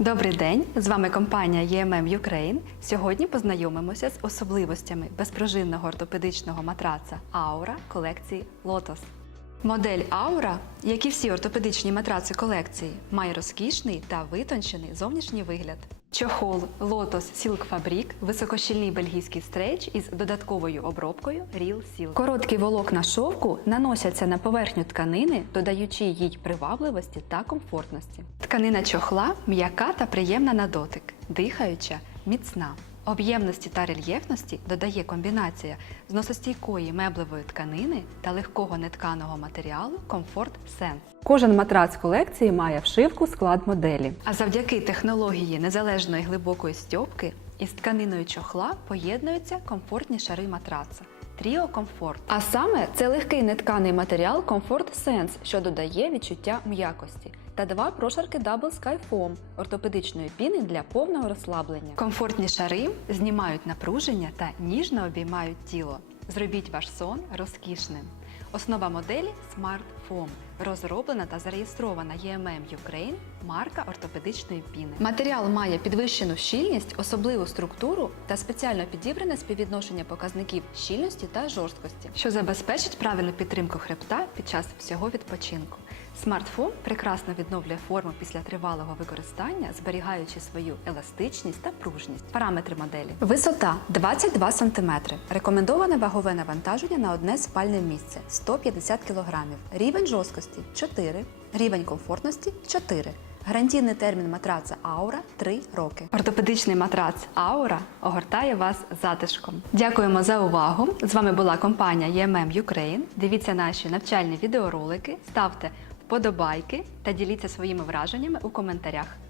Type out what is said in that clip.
Добрий день! З вами компанія EMM Ukraine. Сьогодні познайомимося з особливостями безпружинного ортопедичного матраца Aura колекції Lotus. Модель Aura, як і всі ортопедичні матраци колекції, має розкішний та витончений зовнішній вигляд. Чохол Lotus Silk Fabric високощільний бельгійський стрейч із додатковою обробкою Real Silk. Короткі волокна шовку наносяться на поверхню тканини, додаючи їй привабливості та комфортності. Тканина чохла м'яка та приємна на дотик, дихаюча, міцна. Об'ємності та рельєфності додає комбінація зносостійкої меблевої тканини та легкого нетканого матеріалу Comfort Sense. Кожен матрац колекції має вшивку склад моделі. А завдяки технології незалежної глибокої стьопки із тканиною чохла поєднуються комфортні шари матраца. Тріо Комфорт. А саме це легкий нетканий матеріал Comfort Sense, що додає відчуття м'якості. Та два прошарки Double Sky Foam ортопедичної піни для повного розслаблення. Комфортні шари знімають напруження та ніжно обіймають тіло. Зробіть ваш сон розкішним. Основа моделі Smart Foam, розроблена та зареєстрована EMM Ukraine, марка ортопедичної піни. Матеріал має підвищену щільність, особливу структуру та спеціально підібране співвідношення показників щільності та жорсткості, що забезпечить правильну підтримку хребта під час всього відпочинку. Смартфон прекрасно відновлює форму після тривалого використання, зберігаючи свою еластичність та пружність. Параметри моделі. Висота 22 см. Рекомендоване вагове навантаження на одне спальне місце 150 кг. Рівень жорсткості 4, рівень комфортності 4. Гарантійний термін матраца Аура 3 роки. Ортопедичний матрац Аура огортає вас затишком. Дякуємо за увагу! З вами була компанія EMM Ukraine. Дивіться наші навчальні відеоролики, ставте вподобайки та діліться своїми враженнями у коментарях.